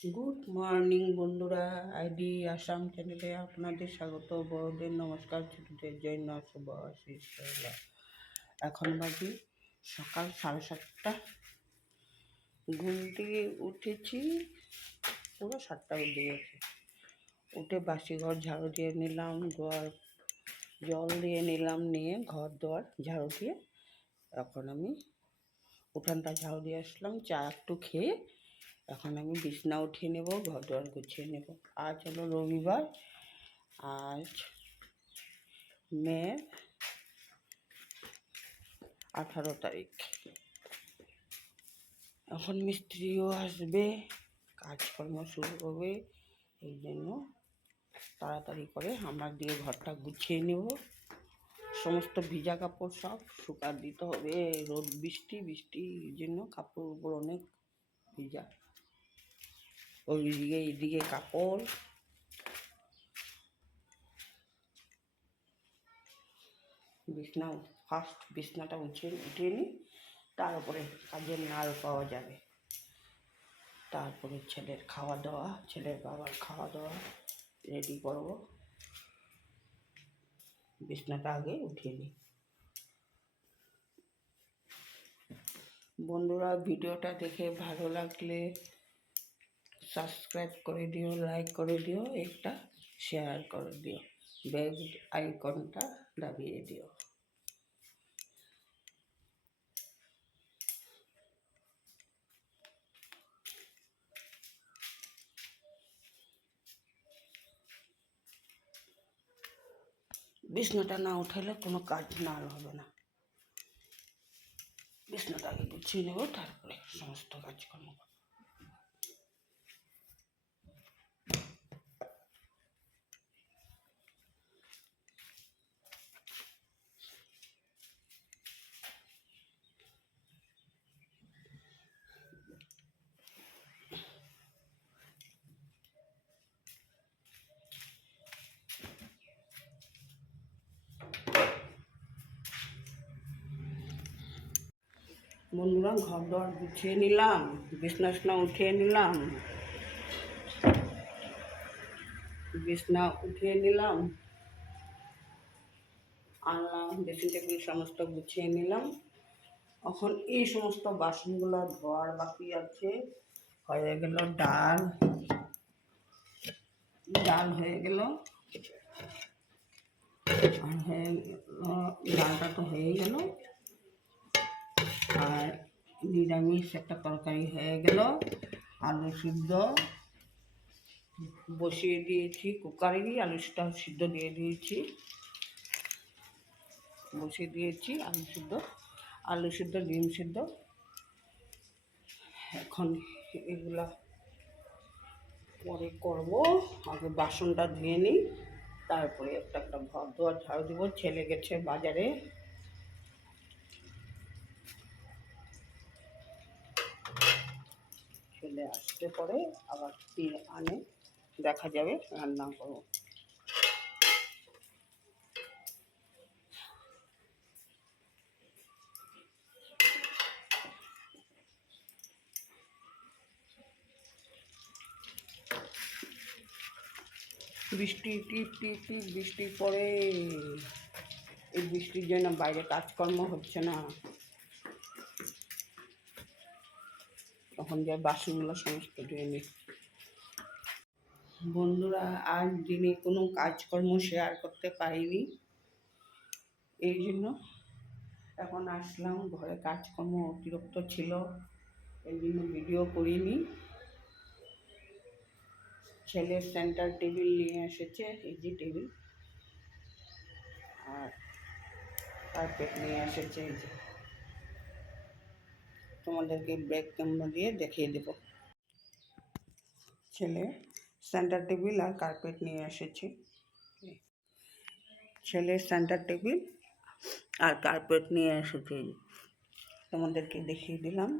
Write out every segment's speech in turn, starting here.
Good morning বন্ধুরা, ID Assam চ্যানেলে আপনাদের স্বাগত। বড়দের নমস্কার, ছোটদের জন্য শুভ আশিস। এখন বাজে সকাল 7:30। ঘুম থেকে উঠেছি, পুরো 7টা বেজে গেছে। উঠে বাসি ঘর ঝাড়ু দিয়ে নিলাম, জল দিয়ে নিলাম, নিয়ে ঘর দোয়ার ঝাড়ু দিয়ে এখন আমি উঠানটা ঝাড়ু দিয়ে আসলাম। চা একটু খেয়ে এখন আমি বিছনা উঠিয়ে নেব, ঘর দোয়ার গুছিয়ে নেব। আজ হলো রবিবার, আজ মে 18 তারিখ। এখন মিস্ত্রিও আসবে, কাজকর্ম শুরু হবে, এই জন্য তাড়াতাড়ি করে আমার দিয়ে ঘরটা গুছিয়ে নেব। সমস্ত ভিজা কাপড় সব শুকা দিতে হবে। রোদ বৃষ্টি এই জন্য কাপড় উপর অনেক ভিজা। ওইদিকে এইদিকে কাপড়। বিছনাটা উঠিয়ে নিই, তার উপরে কাজের নাল পাওয়া যাবে। তারপরে ছেলের বাবার খাওয়া দাওয়া রেডি করব। বিছনাটা আগে উঠিয়ে নিই। বন্ধুরা, ভিডিওটা দেখে ভালো লাগলে সাবস্ক্রাইব করে দিও, লাইক করে দিও, একটা শেয়ার করে দিও, বেল আইকনটা দাবিয়ে দিও। বিছনাটা না উঠালে কোনো কাজ না হবে না। বিছনাটা আগে গুছিয়ে নেব, তারপরে সমস্ত কাজকর্ম। বন্ধুরা, ঘর দোয়ার গুছিয়ে নিলাম, বিছনা উঠিয়ে নিলাম, আনলাম, ড্রেসিং টেবিল সমস্ত গুছিয়ে নিলাম। এখন এই সমস্ত বাসনগুলো ধোয়ার বাকি আছে। হয়ে গেল ডাল হয়ে গেল, ডালটা তো হয়ে গেল। আর নিরামিষ একটা তরকারি হয়ে গেল। আলু সিদ্ধ বসিয়ে দিয়েছি কুকারেরই, আলুটা সিদ্ধ দিয়ে দিয়েছি, বসিয়ে দিয়েছি আলু সিদ্ধ ডিম সিদ্ধ। এখন এগুলা পরে করব, আগে বাসনটা ধুয়ে নিই, তারপরে একটা ঘর দোয়ার ঝাড়ু দিব। ছেলে গেছে বাজারে, ছেলে আসতে পরে আবার কি আনে দেখা যাবে, রান্না করবো। বৃষ্টি টিপ টিপ টিপ বৃষ্টি পড়ে, এই বৃষ্টির জন্য বাইরে কাজকর্ম হচ্ছে না। তখন যে বাসনগুলো সমস্ত ধুয়ে নিই। বন্ধুরা, আজ দিনে কোনো কাজকর্ম শেয়ার করতে পারিনি, এই জন্য এখন আসলাম। ঘরে কাজকর্ম অতিরিক্ত ছিল, এই জন্য ভিডিও করিনি। ছেলের সেন্টার টেবিল নিয়ে এসেছে, এই যে টেবিল, আর কার্পেট নিয়ে এসেছে, এই যে তোমাদেরকে ব্যাক ক্যামেরা দিয়ে দেখিয়ে দেব। ছেলে সেন্টার টেবিল আর কার্পেট নিয়ে এসেছে, ছেলের সেন্টার টেবিল আর কার্পেট নিয়ে এসেছে, তোমাদেরকে দেখিয়ে দিলাম।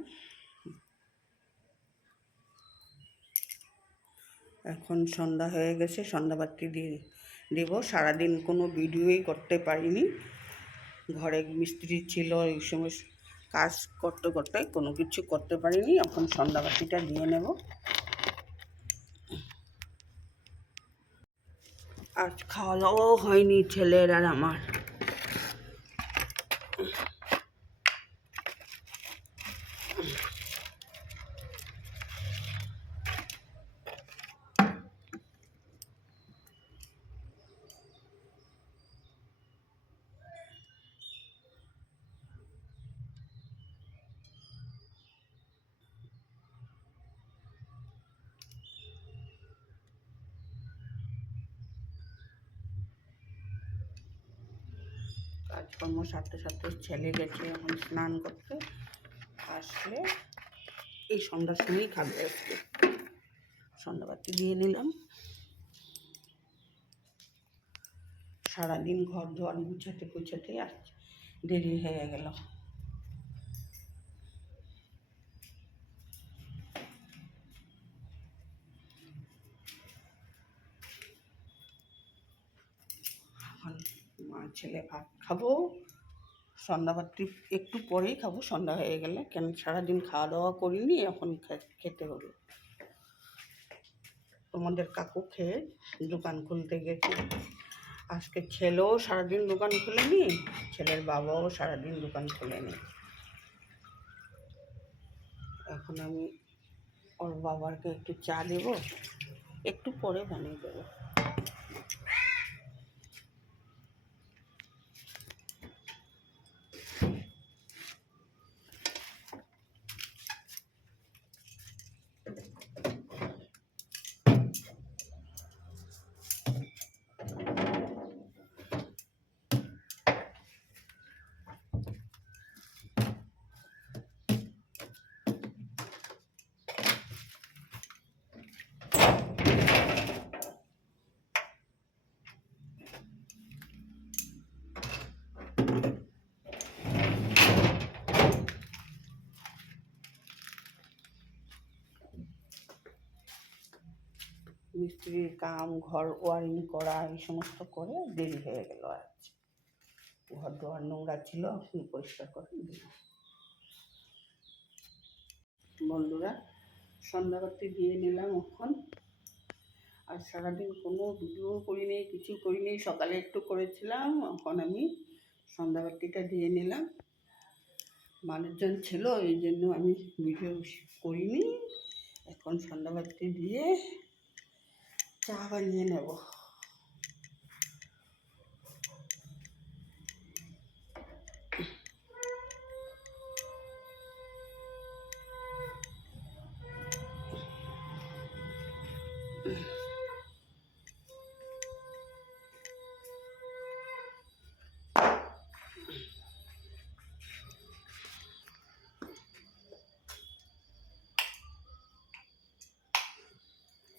এখন সন্ধ্যা হয়ে গেছে, সন্ধ্যাবাতি দিয়ে দেব। সারাদিন কোনো ভিডিওই করতে পারিনি, ঘরে মিস্ত্রি ছিল, এই সময় কাজ করতে কোনো কিছু করতে পারিনি। এখন সন্ধ্যাবাতিটা দিয়ে নেব। আজ খাওয়া দাওয়াও হয়নি ছেলের আর আমার। কাজকর্ম সারতে সারতে ছেলে গেছে এখন স্নান করতে, আসলে এই সন্ধ্যার সময়ই খাবে আজকে। সন্ধ্যাবাতি দিয়ে নিলাম। সারাদিন ঘর দুয়ার গুছাতে গুছাতে আজ দেরি হয়ে গেল। এখন মা ছেলে ভাত খাবো, সন্ধ্যাবাতি একটু পরেই খাবো, সন্ধ্যা হয়ে গেলে, কেন সারাদিন খাওয়া দাওয়া করিনি, এখন খেতে হবে। তোমাদের কাকু খেয়ে দোকান খুলতে গেছে। আজকে ছেলেও সারাদিন দোকান খুলেনি, ছেলের বাবাও সারাদিন দোকান খুলেনি। এখন আমি ওর বাবাকে একটু চা দেব, একটু পরে বানিয়ে দেবো। মিস্ত্রির কাম, ঘর ওয়ারিং করা, এই সমস্ত করে দেরি হয়ে গেল। আজ ঘর দুয়ার নোংরা ছিল, এখন পরিষ্কার করে দিলাম। বন্ধুরা, সন্ধ্যাবাতি দিয়ে নিলাম এখন। আর সারাদিন কোনো ভিডিও করিনি, কিছু করিনি, সকালে একটু করেছিলাম, এখন আমি সন্ধ্যাবাতিটা দিয়ে নিলাম। মানুষজন ছিল এই জন্য আমি ভিডিও করিনি। এখন সন্ধ্যাবাতি দিয়ে চা বানিয়ে নেব।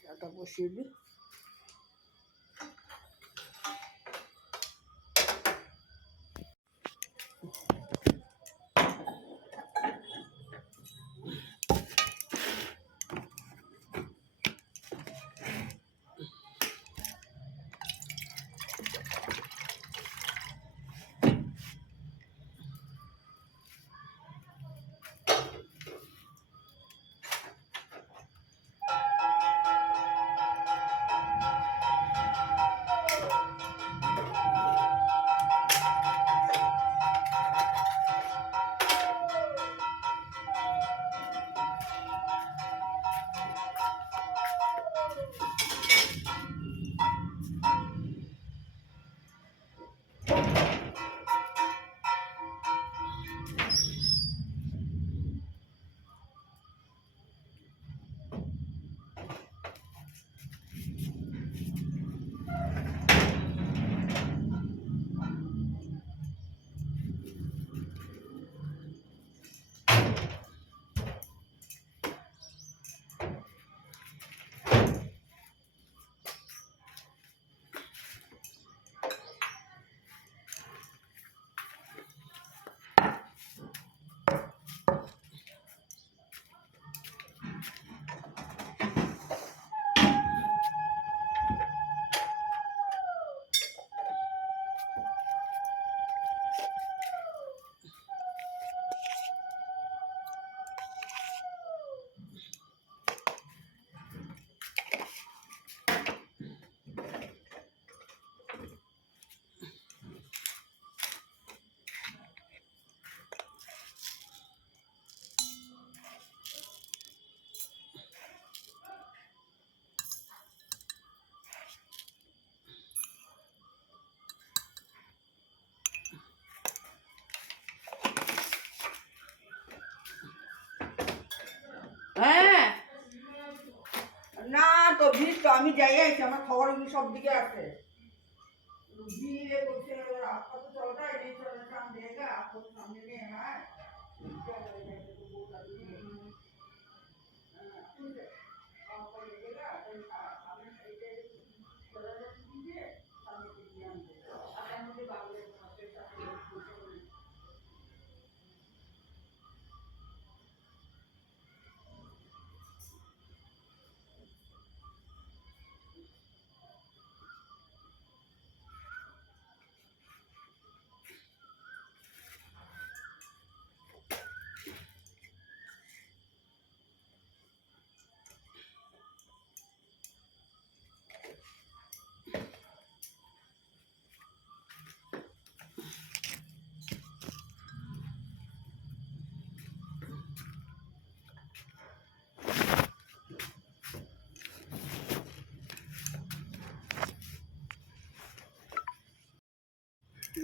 চাটা বসিয়ে দিই। তো ভিড় তো আমি যাই আছি আমার খবরগুলি সব দিকে আছে ভিড়ে বসে आपका तो चलता है नहीं चलना काम देगा आपको तो सामने में है क्या करेगा तो बोल रही है आपको लगेगा तो हमें सही से चला दीजिए सामने के लिए हम आता मुझे बाबू के साथ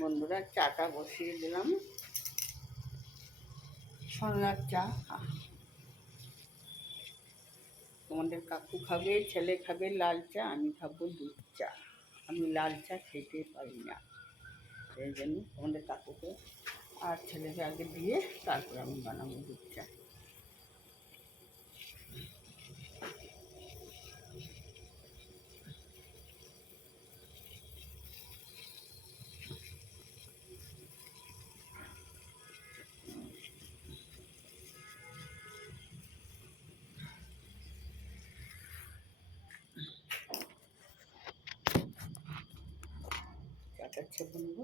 বন্ধুরা চাটা বসিয়ে দিলাম সন্ধ্যার চা তোমাদের কাকু খাবে ছেলে খাবে লাল চা আমি খাবো দুধ চা আমি লাল চা খেতে পারি না সেই জন্য তোমাদের কাকুকে আর ছেলেকে আগে দিয়ে তারপর আমি বানাবো দুধ চা চাটা ছেড়ে নেবো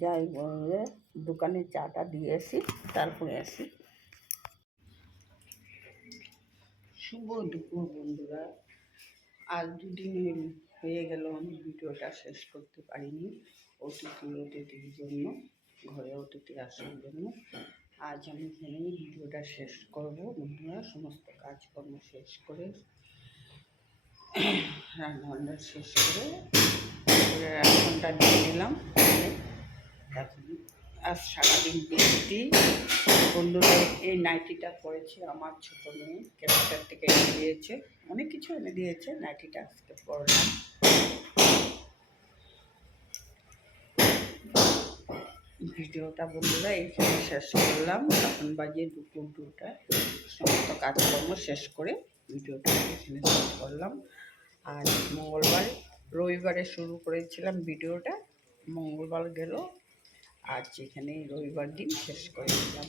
যাই বলে দোকানে চাটা দিয়ে আসি তারপরে আসি শুভ দুপুর বন্ধুরা আজ দুদিন হয়ে গেল আমি ভিডিওটা শেষ করতে পারিনি অতিথির জন্য ঘরে অতিথি আসার জন্য আজ আমি এখানেই ভিডিওটা শেষ করব বন্ধুরা সমস্ত কাজকর্ম শেষ করে রান্নাবান্না শেষ করে রান্নাটা দিয়ে নিলাম এখন আজ সারাদিন বৃষ্টি বন্ধুরা এই নাইটিটা পরেছে আমার ছোটো মেয়ে ক্যারেক্টার থেকে এনে দিয়েছে অনেক কিছু এনে দিয়েছে নাইটিটা আজকে পরলাম ভিডিওটা বন্ধুরা এইখানে শেষ করলাম এখন বাজে দুপুর 2টা সমস্ত কাজকর্ম শেষ করে ভিডিওটা এখানে শেষ করলাম আর মঙ্গলবার রবিবারে শুরু করেছিলাম ভিডিওটা মঙ্গলবার গেল আজ এখানে রবিবার দিন শেষ করে দিলাম